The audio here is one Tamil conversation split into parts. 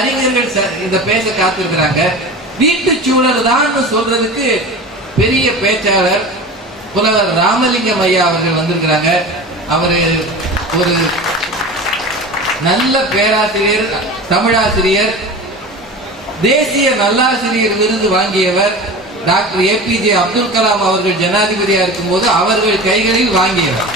அறிஞர்கள் இந்த பேச காத்திருக்கிறாங்க. வீட்டு சூழல் தான் சொல்றதுக்கு பெரிய பேச்சாளர் புலவர் ராமலிங்கம் ஐயா அவர்கள் வந்திருக்கிறாங்க. அவரு ஒரு நல்ல பேராசிரியர், தமிழாசிரியர், தேசிய நல்லாசிரியர் விருது வாங்கியவர். டாக்டர் APJ அப்துல் கலாம் அவர்கள் ஜனாதிபதியா இருக்கும் போது அவர்கள் கைகளில் வாங்கியவர்.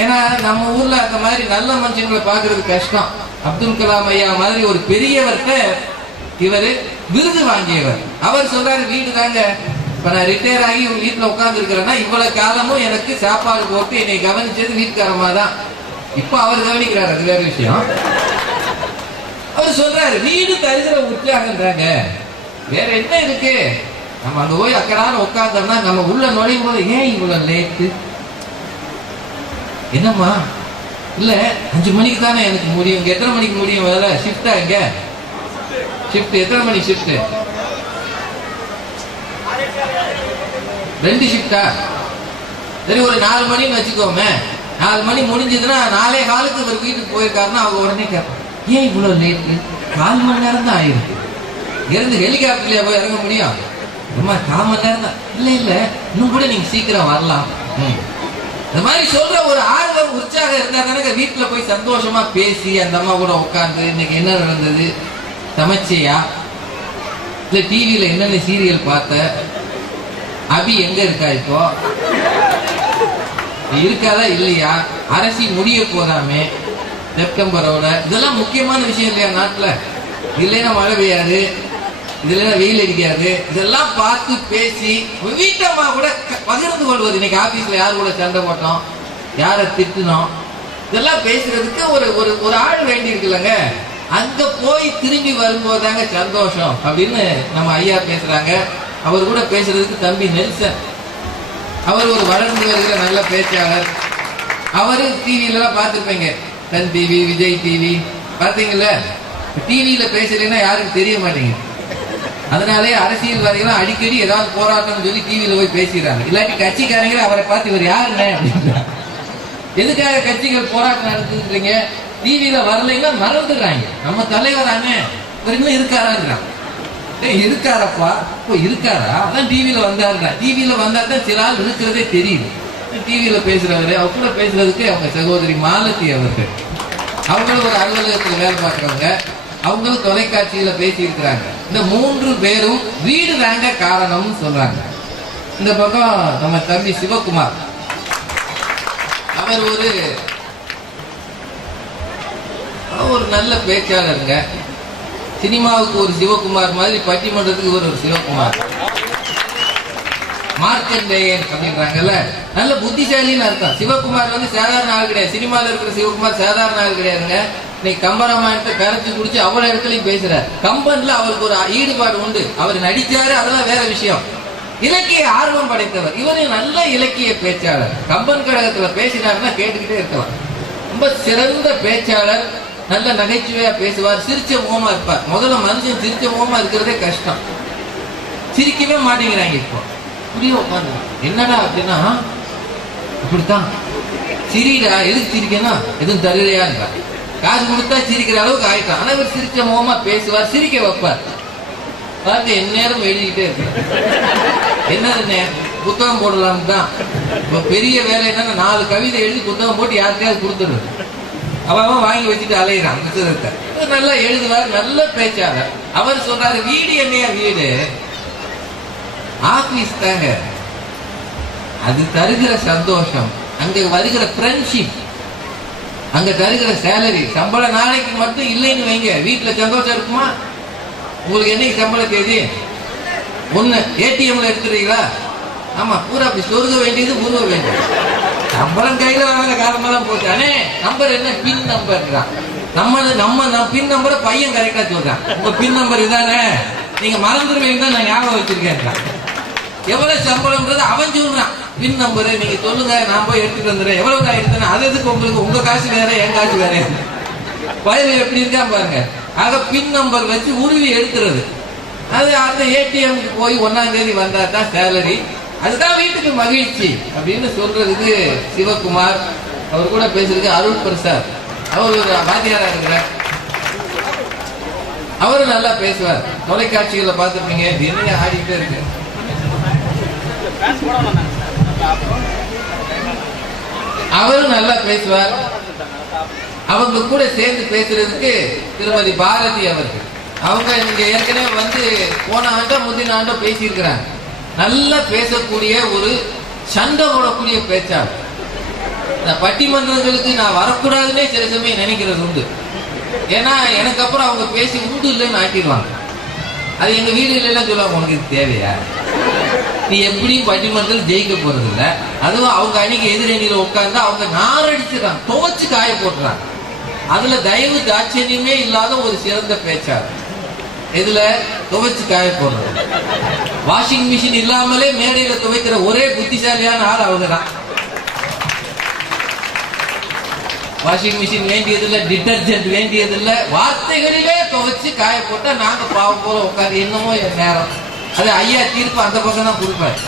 ஏன்னா நம்ம ஊர்ல அந்த மாதிரி நல்ல மனுஷங்களை பாக்குறது கஷ்டம். அப்துல் கலாம் ஐயா மாதிரி ஒரு பெரியவர்கிட்ட இவர் விருது வாங்கியவர். அவர் சொல்றாரு, வீடு தாங்க, இப்ப நான் ரிட்டையர் ஆகி வீட்டுல உட்கார்ந்து இருக்கிறேன்னா இவ்வளவு காலமும் எனக்கு சாப்பாடு போட்டு என்னை கவனிச்சது வீட்டுக்காரமா தான். இப்ப அவர் கவனிக்கிறார், அது வேற விஷயம். அவர் சொல்றாரு, வீடு தருகிற உற்சாகம்ன்றாங்க, வேற என்ன இருக்கு? நம்ம அங்க போய் அக்கடான உட்கார்ந்தோம்னா நம்ம உள்ள நுழையும் போது ஏன் இவ்வளவு லேட்டு, என்னம்மா இல்ல 5 மணிக்கு தானே எனக்கு முடியும், இங்க எத்தனை மணிக்கு முடியும் வேலை, ஷிஃப்டா இங்க ஷிஃப்ட் எத்தனை மணி ஷிஃப்ட், 2 ஷிஃப்டா, சரி ஒரு 4 மணின்னு வச்சுக்கோமே. 4 மணி முடிஞ்சதுன்னா 4:15 ஒரு வீட்டுக்கு போயிருக்காருன்னா அவங்க உடனே கேட்பாங்க, ஏன் இவ்வளவு லேட்டு, 4 மணி நேரம் தான் ஆயிருக்கு, இருந்து ஹெலிகாப்டர்லயே போய் இறங்க முடியும், அம்மா 4 மணி நேரம் தான், இல்ல இல்ல இன்னும் கூட நீங்க சீக்கிரம் வரலாம். இந்த மாதிரி சொல்ற ஒரு ஆர்வம் உற்சாகம் இருந்தா தானே வீட்டுல போய் சந்தோஷமா பேசி அந்த அம்மா கூட உட்கார்ந்து இன்னைக்கு என்ன நடந்தது, சமைச்சியா, இல்ல டிவியில என்னென்ன சீரியல் பார்த்த, அபி எங்க இருக்கா, இப்போ இருக்காதா இல்லையா, அரசி முடிய போதாமே செப்டம்பரோட, இதெல்லாம் முக்கியமான விஷயம் இல்லையா நாட்டுல. இல்லைன்னா மழை பெய்யாது, இதுல வெயில் அடிக்காது, இதெல்லாம் பார்த்து பேசி வீட்டம்மா கூட பகிர்ந்து கொள்வது. இன்னைக்கு ஆபீஸ்ல யாரு கூட சண்டை போட்டோம், யாரை திட்டணும், இதெல்லாம் பேசுறதுக்கு ஒரு ஒரு ஒரு ஆள் வேண்டி இருக்குல்லங்க. அங்க போய் திரும்பி வரும்போதாங்க சந்தோஷம் அப்படின்னு நம்ம ஐயா பேசுறாங்க. அவர் கூட பேசுறதுக்கு தம்பி நெல்சன், அவர் ஒரு வளர்ந்து வருகிற நல்ல பேச்சாளர். அவரு டிவில எல்லாம் பார்த்திருப்பீங்க, சன் டிவி, விஜய் டிவி பார்த்தீங்கல்ல. டிவியில பேசுறீங்கன்னா யாருக்கும் தெரிய மாட்டேங்குது. அதனாலே அரசியல்வாதிகள் அடிக்கடி ஏதாவது போராட்டம் சொல்லி டிவியில போய் பேசிடுறாங்க. இல்லாட்டி கட்சிக்காரங்களே அவரை பார்த்து இவர் யாருங்க அப்படின்றாங்க. எதுக்காக கட்சிகள் போராட்டம் நடத்துறீங்க, டிவியில வரலைன்னா மறந்துடுறாங்க. நம்ம தலைவர் இவர் இன்னும் இருக்காராங்கிறான். இருக்காரப்பா, இப்போ இருக்காரா, அதான் டிவியில வந்தாருங்க. டிவியில வந்தாதான் சில ஆள் இருக்கிறதே தெரியுது. டிவியில பேசுறவரு, அவர் கூட பேசுறதுக்கு அவங்க சகோதரி மாலதி அவர்கள், அவங்களும் ஒரு அலுவலகத்தில் வேலை பார்க்கறவங்க, அவங்களும் தொலைக்காட்சியில பேசி இருக்கிறாங்க. இந்த 3 பேரும் வீடு தாங்க காரணம்னு சொல்றாங்க. இந்த பக்கம் நம்ம தம்பி சிவகுமார், அவர் ஒரு நல்ல பேச்சாளருங்க. சினிமாவுக்கு ஒரு சிவகுமார் மாதிரி பட்டிமன்றத்துக்கு ஒரு சிவகுமார். மார்க்கண்டேயன் அப்படின்றாங்கல்ல, நல்ல புத்திசாலின்னு அர்த்தம். சிவகுமார் சாதாரண ஆள் கிடையாது. சினிமாவில் இருக்கிற சிவகுமார் சாதாரண ஆள் கிடையாதுங்க. இன்னைக்கு கம்பராமாயணத்தை கரைச்சு குடிச்சு அவ்வளவு இடத்துலயும் பேசுறாரு. கம்பன்ல அவருக்கு ஒரு ஈடுபாடு உண்டு. அவர் நடிச்சாரு, அதெல்லாம் வேற விஷயம். இலக்கிய ஆர்வம் படைத்தவர். இவரு நல்ல இலக்கிய பேச்சாளர். கம்பன் கழகத்துல பேசினாருன்னா கேட்டுக்கிட்டே இருக்கலாம். ரொம்ப சிறந்த பேச்சாளர், நல்ல நகைச்சுவையா பேசுவார், சிரிச்ச முகமா இருப்பார். முதல்ல மனுஷன் சிரிச்ச முகமா இருக்கிறதே கஷ்டம், சிரிக்கவே மாட்டேங்கிறாங்க. இப்போ புரிய உட்காந்து என்னடா அப்படின்னா, இப்படித்தான் சிரிடா, எதுக்கு சிரிக்கணும், எதுவும் தருலையா, காசு கொடுத்தா சிரிக்கிற அளவுக்கு ஆயிட்டான். ஆனா இவர் சிரிச்ச முகமா பேசுவார், சிரிக்க வைப்பார். பார்த்து எந்நேரம் எழுதிக்கிட்டே இருக்கு. என்ன புத்தகம் போடலாம் தான். இப்ப பெரிய வேலை என்னன்னா 4 கவிதை எழுதி புத்தகம் போட்டு யாருக்கையாவது கொடுத்துடுறது. அவன் வாங்கி வச்சுட்டு அலையிறான் புத்தகத்தை. நல்லா எழுதுவார், நல்ல பேச்சாளர். அவர் சொல்றாரு, வீடு என்னையா வீடு, ஆபீஸ் தாங்க, அது தருகிற சந்தோஷம், அங்க வருகிற ஃப்ரெண்ட்ஷிப், அங்க தருகிற சேலரி, சம்பள நாளைக்கு மட்டும் இல்லைன்னு வைங்க, வீட்டுல சந்தோஷம் இருக்குமா? உங்களுக்கு என்னைக்கு சம்பள தேதி 1 ATMல எடுத்துறீங்களா? ஆமா, பூரா அப்படி சொருக வேண்டியது முருக வேண்டியது. சம்பளம் கையில வாங்க காலமெல்லாம் போச்சு. அண்ணே நம்பர் என்ன, பின் நம்பர் தான். நம்ம பின் நம்பரை பையன் கரெக்டா சொல்றான். உங்க பின் நம்பர் இதானே, நீங்க மறந்துடுவீங்க தான் நான் ஞாபகம் வச்சிருக்கேன். எவ்வளவு சம்பளம்ன்றது அவன் சொல்றான். பின் நம்பரு நீங்க சொல்லுங்க, நான் போய் எடுத்துட்டு வந்துடுறேன். எவ்வளவு ஆயிடுச்சுன்னா அது எதுக்கு உங்களுக்கு, உங்க காசு வேற என் காசு வேற, பயிர் எப்படி இருக்கா பாருங்க. ஆக பின் நம்பர் வச்சு உருவி எடுத்துறது. அது அந்த ATMக்கு போய் 1ஆம் தேதி வந்தா தான் சேலரி, அதுதான் வீட்டுக்கு மகிழ்ச்சி அப்படின்னு சொல்றதுக்கு சிவகுமார். அவர் கூட பேசுறதுக்கு அருள் பிரசாத், அவர் ஒரு வாத்தியாரா இருக்கிறார். அவரும் நல்லா பேசுவார். தொலைக்காட்சிகளை பார்த்துருப்பீங்க, என்ன ஆடிக்கிட்டே இருக்கு. அவரும் நல்லா பேசுவார். அவங்க கூட சேர்ந்து பேசுறதுக்கு திருமதி பாரதி அவர்கள், அவங்க இங்க ஏற்கனவே வந்து போன ஆண்டோ முந்தின ஆண்டோ பேசியிருக்கிறாங்க. நல்லா பேசக்கூடிய ஒரு சண்டை போடக்கூடிய பேச்சாளர். பட்டிமன்றங்களுக்கு நான் வரக்கூடாதுன்னே சில சமயம் நினைக்கிறது உண்டு. ஏன்னா எனக்கு அப்புறம் அவங்க பேசி உண்டு இல்லைன்னு ஆக்கிடுவாங்க. அது எங்க வீடு இல்லைன்னு சொல்லுவாங்க, உனக்கு இது தேவையா, நீ எப்படியும் பட்டிமன்றத்தில் ஜெயிக்க போறது இல்லை. அதுவும் அவங்க அன்னைக்கு எதிரணியில உட்கார்ந்து அவங்க நாரடிச்சுறாங்க, துவச்சு காய போட்டுறாங்க. அதுல தயவு தாட்சணியமே இல்லாத ஒரு சிறந்த பேச்சாளர். இதுல துவைச்சு காய போடுறது, வாஷிங் மிஷின் இல்லாமலே மேடையில துவைக்கிற ஒரே புத்திசாலியான ஆள் அவங்க தான். வாஷிங் மிஷின் வேண்டியதில்லை, டிட்டர்ஜென்ட் வேண்டியதில்லை, வார்த்தைகளிலே துவைச்சு காய போட்டா நாங்க பாவம் போல உட்காந்து என்னமோ நேரம். அது ஐயா தீர்ப்பு அந்த பக்கம் தான் கொடுப்பாரு.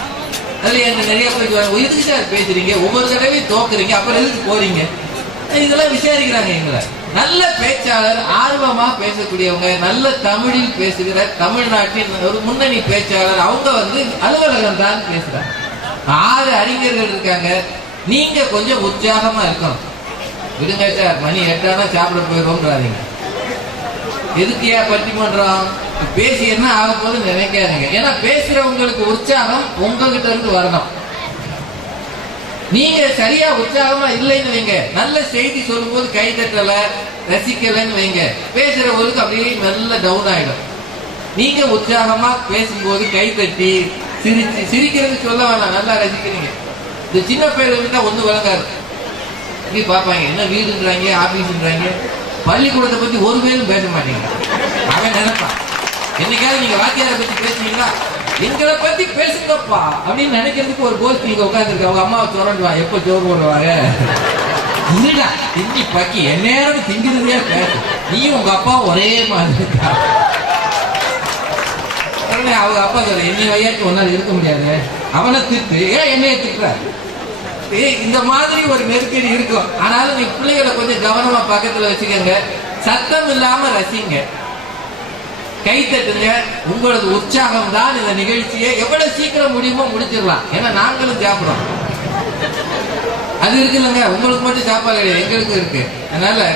அதுல எனக்கு நிறைய பேர் எதுக்கு சார் பேசுறீங்க, ஒவ்வொரு தடவையும் தோக்குறீங்க, அப்புறம் எதுக்கு போறீங்க, இதெல்லாம் விசாரிக்கிறாங்க எங்களை. நல்ல பேச்சாளர், ஆர்வமா பேசக்கூடியவங்க, நல்ல தமிழில் பேசுகிற தமிழ்நாட்டின் ஒரு முன்னணி பேச்சாளர், அவங்க வந்து அலுவலகம் தான் பேசுறாங்க. 6 அறிஞர்கள் இருக்காங்க. நீங்க கொஞ்சம் உற்சாகமா இருக்கணும். விடுங்க சார், மணி 8 ஆனா சாப்பிட போயிடும்ன்றாதீங்க. எதுக்கு ஏன் பட்டிமன்றம் பேசி என்ன ஆக போது நினைக்காதீங்க. ஏன்னா பேசுறவங்களுக்கு உற்சாகம் உங்ககிட்ட இருந்து வரணும். நீங்க சரியா உற்சாகமா இல்லைன்னு வைங்க, நல்ல செய்தி சொல்லும் போது கை தட்டல, ரசிக்கலன்னு வைங்க, பேசுறவங்களுக்கு அப்படியே நல்ல டவுன் ஆயிடும். நீங்க உற்சாகமா பேசும்போது கை தட்டி சிரிச்சு, சிரிக்கிறது சொல்ல வேணாம், நல்லா ரசிக்கிறீங்க. இந்த சின்ன பேர் தான் ஒண்ணு விளங்காது. இப்படி பார்ப்பாங்க, என்ன வீடுன்றாங்க, ஆபீஸ்ன்றாங்க, பள்ளிக்கூடத்தை பத்தி ஒரு பேரும் பேச மாட்டீங்க. அவன் நினைப்பான், என்னைக்காவது நீங்க வாத்தியாரை பத்தி பேசுனீங்களா, எங்களை பத்தி பேசுங்கப்பா அப்படின்னு நினைக்கிறதுக்கு ஒரு கோஷ்டி இங்க உட்காந்துருக்கு. அவங்க அம்மாவை சுரண்டுவா, எப்ப ஜோறு போடுவாங்க, இல்லடா திண்டி பக்கி எந்நேரம் திங்கிறதே பேசு, நீயும் உங்க அப்பா ஒரே மாதிரி இருக்கா. அவங்க அப்பா சொல்ற, என்னை வையாக்கு ஒன்னால இருக்க முடியாது, அவனை திட்டு, ஏன் என்னைய திட்டுற. இந்த மாதிரி ஒரு நெருக்கடி இருக்கும். ஆனாலும் நீ பிள்ளைகளை கொஞ்சம் கவனமா பக்கத்துல வச்சுக்கோங்க, சத்தம் இல்லாம ரசிங்க, கை தட்டுங்க. உங்களது உற்சாகம் தான் இந்த நிகழ்ச்சியை எவ்வளவு சீக்கிரம் முடியுமோ முடிச்சிடலாம். ஏன்னா நாங்களும் சாப்பிடுறோம், அது இருக்கு இல்லைங்க, உங்களுக்கு மட்டும் சாப்பாடு கிடையாது, எங்களுக்கு இருக்கு. அதனால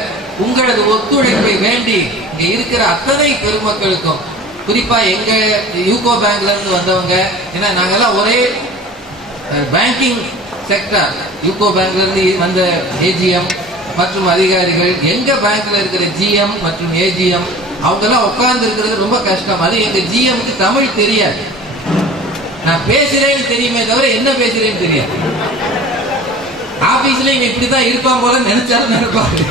உங்களது ஒத்துழைப்பை வேண்டி இங்க இருக்கிற அத்தனை பெருமக்களுக்கும், குறிப்பா எங்க யூகோ பேங்க்ல இருந்து வந்தவங்க, ஏன்னா நாங்கெல்லாம் ஒரே பேங்கிங் செக்டர், யூகோ பேங்க்ல இருந்து வந்த ஏஜிஎம் மற்றும் அதிகாரிகள், எங்க பேங்க்ல இருக்கிற ஜிஎம் மற்றும் ஏஜிஎம், அவங்க எல்லாம் உட்கார்ந்து இருக்கிறது ரொம்ப கஷ்டம். அது எங்க ஜிஎம்க்கு தமிழ் தெரியாது, நான் பேசுறேன்னு தெரியுமே தவிர என்ன பேசுறேன்னு தெரியாது. ஆபீஸ்ல இங்க இப்படிதான் இருப்பான் போல நினைச்சாலும் நினைப்பாரு.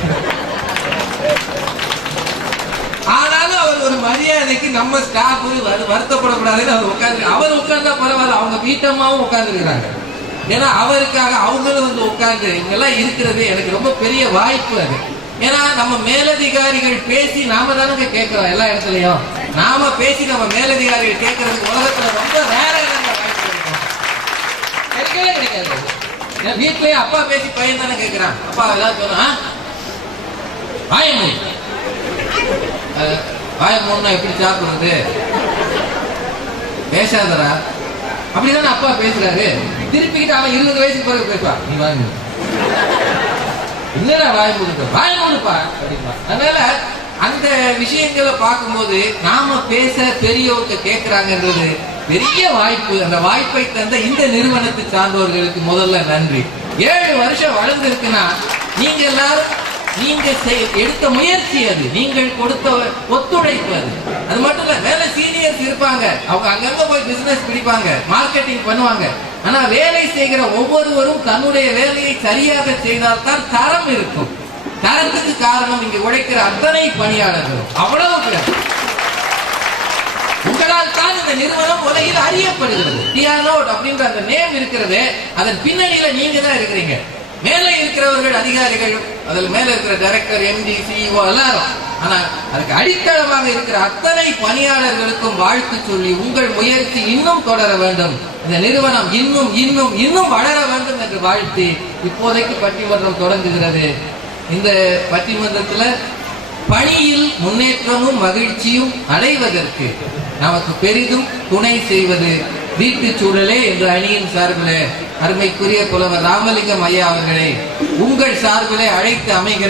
ஆனாலும் அவர் ஒரு மரியாதைக்கு நம்ம ஸ்டாஃப் வருத்தப்படக்கூடாதுன்னு அவர் உட்கார்ந்தா பரவாயில்ல, அவங்க வீட்டம்மாவும் உட்கார்ந்து இருக்கிறாங்க. ஏன்னா அவருக்காக அவங்களும் வந்து உட்கார்ந்து இவங்கெல்லாம் இருக்கிறது எனக்கு ரொம்ப பெரிய வாய்ப்பு. அது ஏன்னா நம்ம மேலதிகாரிகள் பேசி நாம தானே கேட்கிறோம், எல்லா இடத்துலயும் நாம பேசி நம்ம மேலதிகாரிகள் கேட்கறதுக்கு உலகத்துல ரொம்ப வேற வாய்ப்பு இருக்கும், கிடைக்கவே கிடைக்காது. வீட்லயே அப்பா பேசி பையன் தானே கேட்கிறான், அப்பா ஏதாவது சொன்னா வாயமூடி, வாயமூடினா எப்படி சாப்பிடுறது, பேசாதரா அப்படிதானே அப்பா பேசுறாரு. திருப்பிக்கிட்டு அவன் 20 வயசுக்கு பிறகு பேசுவான், நீ வாங்க என்னடா வாய் மூடுப்பா, வாய் மூடுப்பா அப்படின்பா. அதனால அந்த விஷயங்களை பார்க்கும்போது நாம பேச பெரியவங்க கேட்கிறாங்கன்றது பெரிய வாய்ப்பு. அந்த வாய்ப்பை தந்த இந்த நிறுவனத்தை சார்ந்தவர்களுக்கு முதல்ல நன்றி. 7 வருஷம் வளர்ந்துருக்குன்னா நீங்க எல்லாரும் நீங்க எடுத்த முயற்சி, அது நீங்கள் கொடுத்த ஒத்துழைப்பு. அது மட்டும் இல்ல, வேலை சீனியர்ஸ் இருப்பாங்க, அவங்க அங்கங்க போய் பிசினஸ் பிடிப்பாங்க, மார்க்கெட்டிங் பண்ணுவாங்க. ஆனா வேலை செய்கிற ஒவ்வொருவரும் தன்னுடைய வேலையை சரியாக செய்தால் தான் தரம் இருக்கும். தரத்துக்கு காரணம் இங்க உழைக்கிற அத்தனை பணியாளர்களும். அவ்வளவு பேர் உங்களால் தான் இந்த நிறுவனம் உலகில் அறியப்படுகிறது. டிஆர்னோட் அப்படின்ற அந்த நேம் இருக்கிறது, அதன் பின்னணியில நீங்க தான் இருக்கிறீங்க. மேலே இருக்கிறவர்கள் அதிகாரிகள், அதில் மேல இருக்கிற டைரக்டர், எம்டி, சிஇஓ எல்லாரும். ஆனா அதுக்கு அடித்தளமாக இருக்கிற அத்தனை பணியாளர்களுக்கும் வாழ்த்து சொல்லி உங்கள் முயற்சி இன்னும் தொடர வேண்டும், இந்த நிறுவனம் இன்னும் இன்னும் இன்னும் வளர வேண்டும் என்று வாழ்த்தி இப்போதைக்கு பட்டிமன்றம் தொடங்குகிறது. இந்த பட்டிமன்றத்துல பணியில் முன்னேற்றமும் மகிழ்ச்சியும் அடைவதற்கு நமக்கு பெரிதும் துணை செய்வது வீட்டு சூழலே என்ற அணியின் சார்பிலே அருமைக்குரிய புலவர் ராமலிங்கம் ஐயா அவர்களை உங்கள் சார்பிலே அழைத்து அமைகிறேன்.